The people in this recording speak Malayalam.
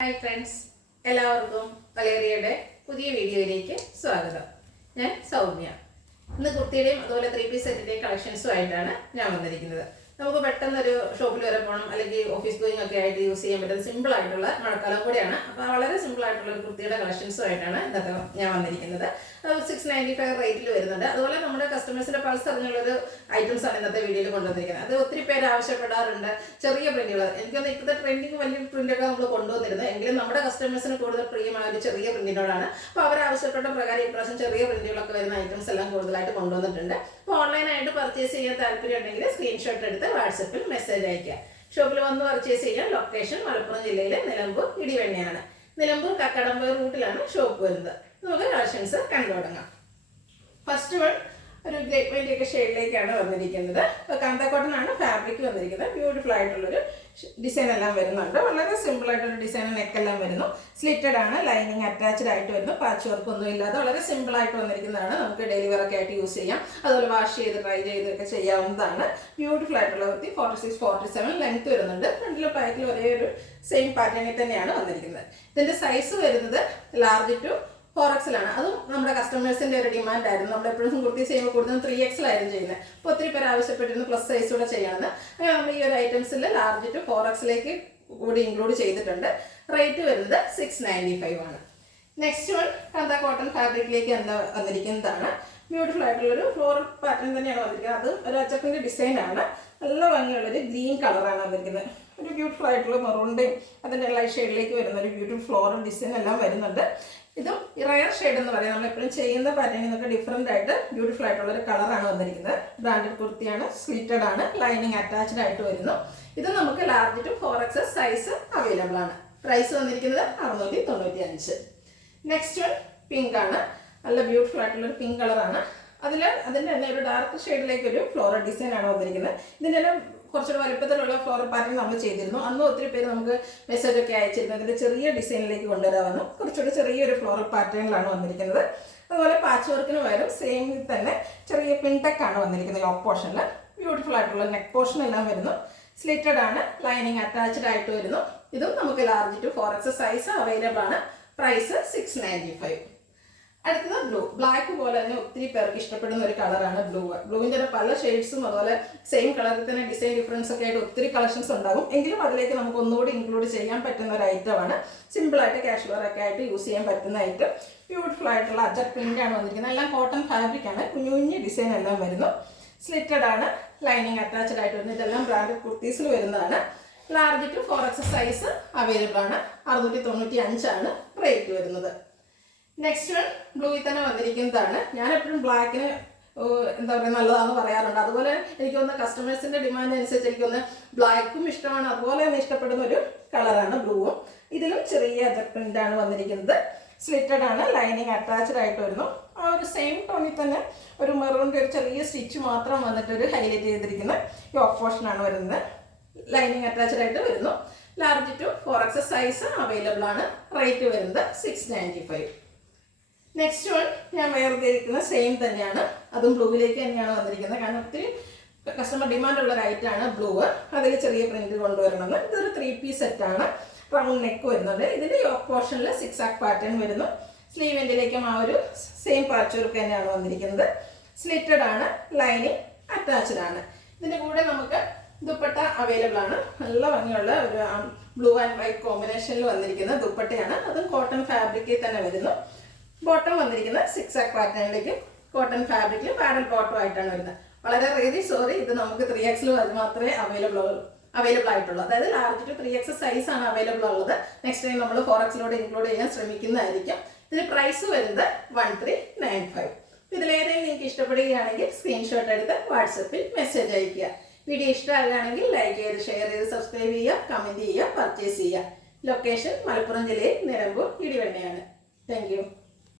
ഹായ് ഫ്രണ്ട്സ്, എല്ലാവർക്കും വലേറിയയുടെ പുതിയ വീഡിയോയിലേക്ക് സ്വാഗതം. ഞാൻ സൗമ്യ. ഇന്ന് കുർത്തിയുടെയും അതുപോലെ 3 പീസ് സെറ്റിൻ്റെയും കളക്ഷൻസും ആയിട്ടാണ് ഞാൻ വന്നിരിക്കുന്നത്. നമുക്ക് പെട്ടെന്നൊരു ഷോപ്പിൽ വരെ പോകണം, അല്ലെങ്കിൽ ഓഫീസ് ഗോയിങ് ഒക്കെ ആയിട്ട് യൂസ് ചെയ്യാൻ പറ്റുന്ന സിമ്പിൾ ആയിട്ടുള്ള മഴക്കാലം കൂടിയാണ്. അപ്പോൾ വളരെ സിമ്പിൾ ആയിട്ടുള്ള ഒരു കുർത്തിയുടെ കളക്ഷൻസും ആയിട്ടാണ് ഇന്നത്തെ ഞാൻ വന്നിരിക്കുന്നത്. 695 റേറ്റിൽ വരുന്നുണ്ട്. അതുപോലെ നമ്മുടെ കസ്റ്റമേഴ്സിന്റെ പൾസ് അറിഞ്ഞുള്ളൊരു ഐറ്റംസ് ആണ് ഇന്നത്തെ വീഡിയോയിൽ കൊണ്ടുവന്നിരിക്കുന്നത്. അത് ഒത്തിരി പേര് ആവശ്യപ്പെടാറുണ്ട്. ചെറിയ പ്രിന്റുകൾ, എനിക്കൊന്ന് ഇപ്പോഴത്തെ ട്രെൻഡിങ് വലിയ പ്രിന്റൊക്കെ നമ്മൾ കൊണ്ടുവന്നിരുന്നത്, എങ്കിലും നമ്മുടെ കസ്റ്റമേഴ്സിന് കൂടുതൽ പ്രിയമായ ഒരു ചെറിയ പ്രിന്റിനോടാണ്. അപ്പോൾ അവർ ആവശ്യപ്പെട്ട പ്രകാരം ഇപ്രാവശ്യം ചെറിയ പ്രിന്റുകളൊക്കെ വരുന്ന ഐറ്റംസ് എല്ലാം കൂടുതലായിട്ട് കൊണ്ടുവന്നിട്ടുണ്ട്. അപ്പോൾ ഓൺലൈനായിട്ട് പർച്ചേസ് ചെയ്യാൻ താല്പര്യം ഉണ്ടെങ്കിൽ സ്ക്രീൻഷോട്ട് എടുത്ത് വാട്സപ്പിൽ മെസ്സേജ് അയക്കുക. ഷോപ്പിൽ വന്ന് പർച്ചേസ് ചെയ്യാൻ ലൊക്കേഷൻ മലപ്പുറം ജില്ലയിലെ നിലമ്പൂർ ഇടിവെണ്ണയാണ്. നിലമ്പൂർ കക്കടമ്പ റൂട്ടിലാണ് ഷോപ്പ് വരുന്നത്. നമുക്ക് കളക്ഷൻസ് കണ്ടു തുടങ്ങാം. ഫസ്റ്റ് വൺ ഒരു ഗ്രേപ്പ് പെയിന്റ് ഒക്കെ ഷെയ്ഡിലേക്കാണ് വന്നിരിക്കുന്നത്. കാന്താക്കോട്ടൺ ആണ് ഫാബ്രിക് വന്നിരിക്കുന്നത്. ബ്യൂട്ടിഫുൾ ആയിട്ടുള്ളൊരു ഡിസൈൻ എല്ലാം വരുന്നുണ്ട്. വളരെ സിമ്പിൾ ആയിട്ടുള്ള ഡിസൈൻ, നെക്കെല്ലാം വരുന്നു. സ്ലിറ്റഡ് ആണ്, ലൈനിങ് അറ്റാച്ച്ഡ് ആയിട്ട് വരുന്നു. പാച്ച് വർക്ക് ഒന്നും ഇല്ലാതെ വളരെ സിമ്പിൾ ആയിട്ട് വന്നിരിക്കുന്നതാണ്. നമുക്ക് ഡെയിലി വെയർ ഒക്കെ ആയിട്ട് യൂസ് ചെയ്യാം. അതുപോലെ വാഷ് ചെയ്ത് ട്രൈ ചെയ്തൊക്കെ ചെയ്യാവുന്നതാണ്. ബ്യൂട്ടിഫുൾ ആയിട്ടുള്ള കുർത്തി. 46-47 ലെങ്ത് വരുന്നുണ്ട്. ഫ്രണ്ടിലും ബാക്കിലും ഒരേ ഒരു സെയിം പാറ്റേണിൽ തന്നെയാണ് വന്നിരിക്കുന്നത്. ഇതിന്റെ സൈസ് വരുന്നത് ലാർജ് ടു 4XL ആണ്. അതും നമ്മുടെ കസ്റ്റമേഴ്സിന്റെ ഒരു ഡിമാൻഡ് ആയിരുന്നു. നമ്മൾ എപ്പോഴും കുർത്തി ചെയ്യുമ്പോൾ കൂടുതലും 3XL ആയിരുന്നു ചെയ്യുന്നത്. അപ്പോൾ ഒത്തിരി പേര് ആവശ്യപ്പെട്ടിരുന്നു പ്ലസ് സൈസ് കൂടെ ചെയ്യണമെന്ന്. അങ്ങനെ നമ്മൾ ഈ ഒരു ഐറ്റംസിൽ ലാർജ് ടു 4Xലേക്ക് കൂടി ഇൻക്ലൂഡ് ചെയ്തിട്ടുണ്ട്. റേറ്റ് വരുന്നത് 695 ആണ്. നെക്സ്റ്റ് വൺ കാന്ത കോട്ടൺ ഫാബ്രിക്കിലേക്ക് വന്നിരിക്കുന്നതാണ്. ബ്യൂട്ടിഫുൾ ആയിട്ടുള്ളൊരു ഫ്ലോറൽ പാറ്റേൺ തന്നെയാണ് വന്നിരിക്കുന്നത്. അതും ഒരു അച്ചപ്പിന്റെ ഡിസൈൻ ആണ്. നല്ല ഭംഗിയുള്ളൊരു ഗ്രീൻ കളറാണ് വന്നിരിക്കുന്നത്. ഒരു ബ്യൂട്ടിഫുൾ ആയിട്ടുള്ള മെറൂണിന്റെയും അതിന്റെ ലൈറ്റ് ഷെയ്ഡിലേക്ക് വരുന്ന ഒരു ബ്യൂട്ടിഫുൾ ഫ്ലോറൽ ഡിസൈൻ എല്ലാം വരുന്നുണ്ട്. ഇതും റയർ ഷെയ്ഡ് എന്ന് പറയാം. നമ്മൾ എപ്പോഴും ചെയ്യുന്ന പാറ്റേണിൽ നിന്നൊക്കെ ഡിഫറെൻ്റ് ആയിട്ട് ബ്യൂട്ടിഫുൾ ആയിട്ടുള്ള ഒരു കളറാണ് വന്നിരിക്കുന്നത്. ബ്രാൻഡഡ് കുർത്തിയാണ്, സ്ലിറ്റഡ് ആണ്, ലൈനിങ് അറ്റാച്ച്ഡ് ആയിട്ട് വരുന്നു. ഇത് നമുക്ക് large to 4XL size available ആണ്. പ്രൈസ് വന്നിരിക്കുന്നത് 695. നെക്സ്റ്റ് വൺ പിങ്ക് ആണ്. നല്ല ബ്യൂട്ടിഫുൾ ആയിട്ടുള്ള ഒരു പിങ്ക് കളറാണ്. അതിൻ്റെ തന്നെ ഒരു ഡാർക്ക് ഷെയ്ഡിലേക്ക് ഒരു ഫ്ലോറൽ ഡിസൈൻ ആണ് വന്നിരിക്കുന്നത്. ഇതിൻ്റെ കുറച്ചുകൂടെ വലുപ്പത്തിലുള്ള ഫ്ലോറൽ പാറ്റേൺ നമ്മൾ ചെയ്തിരുന്നു. അന്ന് ഒത്തിരി പേര് നമുക്ക് മെസ്സേജ് ഒക്കെ അയച്ചിരുന്നു. അതിൻ്റെ ചെറിയ ഡിസൈനിലേക്ക് കൊണ്ടുവരാമെന്ന്. കുറച്ചുകൂടി ചെറിയൊരു ഫ്ലോറൽ പാറ്റേണിലാണ് വന്നിരിക്കുന്നത്. അതുപോലെ പാച്ച് വർക്കിന് പകരം സെയിം തന്നെ ചെറിയ പിൻടെക് ആണ് വന്നിരിക്കുന്നത്. യോക്ക് പോർഷനിൽ ബ്യൂട്ടിഫുൾ ആയിട്ടുള്ള നെക്ക് പോർഷൻ എല്ലാം വരുന്നു. സ്ലിറ്റഡ് ആണ്, ലൈനിങ് അറ്റാച്ച്ഡ് ആയിട്ട് വരുന്നു. ഇതും നമുക്ക് large to 4XL size available ആണ്. പ്രൈസ് 695. അടുത്തത് ബ്ലൂ. ബ്ലാക്ക് പോലെ തന്നെ ഒത്തിരി പേർക്ക് ഇഷ്ടപ്പെടുന്ന ഒരു കളറാണ് ബ്ലൂ. ബ്ലൂവിൻ്റെ പല ഷെയ്ഡ്സും അതുപോലെ സെയിം കളറിൽ തന്നെ ഡിസൈൻ ഡിഫറൻസ് ഒക്കെ ആയിട്ട് ഒത്തിരി കളക്ഷൻസ് ഉണ്ടാകും. എങ്കിലും അതിലേക്ക് നമുക്ക് ഒന്നുകൂടി ഇൻക്ലൂഡ് ചെയ്യാൻ പറ്റുന്ന ഒരു ഐറ്റമാണ്. സിമ്പിളായിട്ട് കാഷ്വൽ ഒക്കെ ആയിട്ട് യൂസ് ചെയ്യാൻ പറ്റുന്ന ഐറ്റം. ബ്യൂട്ടിഫുൾ ആയിട്ടുള്ള അജർ പ്രിന്റ് ആണ് വന്നിരിക്കുന്നത്. എല്ലാം കോട്ടൺ ഫാബ്രിക് ആണ്. കുഞ്ഞു കുഞ്ഞു ഡിസൈൻ എല്ലാം വരുന്നു. സ്ലിറ്റഡ് ആണ്, ലൈനിങ് അറ്റാച്ച്ഡ് ആയിട്ട് വരുന്നു. ഇതെല്ലാം ബ്രാൻഡഡ് കുർത്തീസിൽ വരുന്നതാണ്. Large to 4XL size available ആണ്. 695 ആണ് റേറ്റ് വരുന്നത്. നെക്സ്റ്റ് വൺ ബ്ലൂയിൽ തന്നെ വന്നിരിക്കുന്നതാണ്. ഞാൻ എപ്പോഴും ബ്ലാക്കിന് എന്താ പറയുക നല്ലതാണെന്ന് പറയാറുണ്ട്. അതുപോലെ എനിക്കൊന്ന് കസ്റ്റമേഴ്സിന്റെ ഡിമാൻഡ് അനുസരിച്ച് എനിക്കൊന്ന് ബ്ലാക്കും ഇഷ്ടമാണ്, അതുപോലെ തന്നെ ഇഷ്ടപ്പെടുന്ന ഒരു കളറാണ് ബ്ലൂവും. ഇതിലും ചെറിയ പ്രിന്റ് ആണ് വന്നിരിക്കുന്നത്. സ്ലിറ്റഡ് ആണ്, ലൈനിങ് അറ്റാച്ച്ഡ് ആയിട്ട് വരുന്നു. ആ ഒരു സെയിം ടോണിൽ തന്നെ ഒരു മെറൂണിന്റെ ഒരു ചെറിയ സ്റ്റിച്ച് മാത്രം വന്നിട്ട് ഒരു ഹൈലൈറ്റ് ചെയ്തിരിക്കുന്ന യോക്ക് പോർഷൻ ആണ് വരുന്നത്. ലൈനിങ് അറ്റാച്ച്ഡ് ആയിട്ട് വരുന്നു. Large to 4XL size available ആണ്. റേറ്റ് വരുന്നത് 695. നെക്സ്റ്റ് വൺ ഞാൻ വേർതിരിക്കുന്ന സെയിം തന്നെയാണ്. അതും ബ്ലൂവിലേക്ക് തന്നെയാണ് വന്നിരിക്കുന്നത്. കാരണം ഒത്തിരി കസ്റ്റമർ ഡിമാൻഡ് ഉള്ള ഒരു ഐറ്റമാണ് ബ്ലൂ. അതിൽ ചെറിയ പ്രിന്റ് കൊണ്ടുവരണമെന്ന്. ഇതൊരു 3 പീസ് സെറ്റാണ്. റൗണ്ട് നെക്ക് വരുന്നുണ്ട്. ഇതിൻ്റെ യോക്ക് പോർഷനിൽ 6 ആക്ക് പാറ്റേൺ വരുന്നു. സ്ലീവിൻ്റെലേക്കും ആ ഒരു സെയിം പാച്ച് വർക്ക് തന്നെയാണ് വന്നിരിക്കുന്നത്. സ്ലിറ്റഡ് ആണ്, ലൈനിങ് അറ്റാച്ച്ഡ് ആണ്. ഇതിൻ്റെ കൂടെ നമുക്ക് ദുപ്പട്ട അവൈലബിൾ ആണ്. നല്ല ഭംഗിയുള്ള ഒരു ബ്ലൂ ആൻഡ് വൈറ്റ് കോമ്പിനേഷനിൽ വന്നിരിക്കുന്ന ദുപ്പട്ടയാണ്. അതും കോട്ടൺ ഫാബ്രിക്കിൽ തന്നെ വരുന്നു. ബോട്ടം വന്നിരിക്കുന്നത് 6 ആക്ക് പാറ്റേണിലേക്ക് കോട്ടൺ ഫാബ്രിക്കിൽ പാഡൽ ബോട്ടം ആയിട്ടാണ് വരുന്നത്. വളരെ സോറി, ഇത് നമുക്ക് 3XL മാത്രമേ അവൈലബിൾ ആയിട്ടുള്ളൂ. അതായത് ലാർജ് ടു 3XL സൈസ് ആണ് അവൈലബിൾ ഉള്ളത്. നെക്സ്റ്റ് ടൈം നമ്മൾ 4XLോട് ഇൻക്ലൂഡ് ചെയ്യാൻ ശ്രമിക്കുന്നതായിരിക്കും. ഇതിന് പ്രൈസ് വരുന്നത് 1395. ഇതിലേതെങ്കിലും നിങ്ങൾക്ക് ഇഷ്ടപ്പെടുകയാണെങ്കിൽ സ്ക്രീൻഷോട്ട് എടുത്ത് വാട്സപ്പിൽ മെസ്സേജ് അയയ്ക്കുക. വീഡിയോ ഇഷ്ടമാകുകയാണെങ്കിൽ ലൈക്ക് ചെയ്ത്, ഷെയർ ചെയ്ത്, സബ്സ്ക്രൈബ് ചെയ്യുക, കമൻറ്റ് ചെയ്യുക, പർച്ചേസ് ചെയ്യുക. ലൊക്കേഷൻ മലപ്പുറം ജില്ലയിൽ നിലമ്പൂർ ഇടിവെണ്ണയാണ്. Thank you.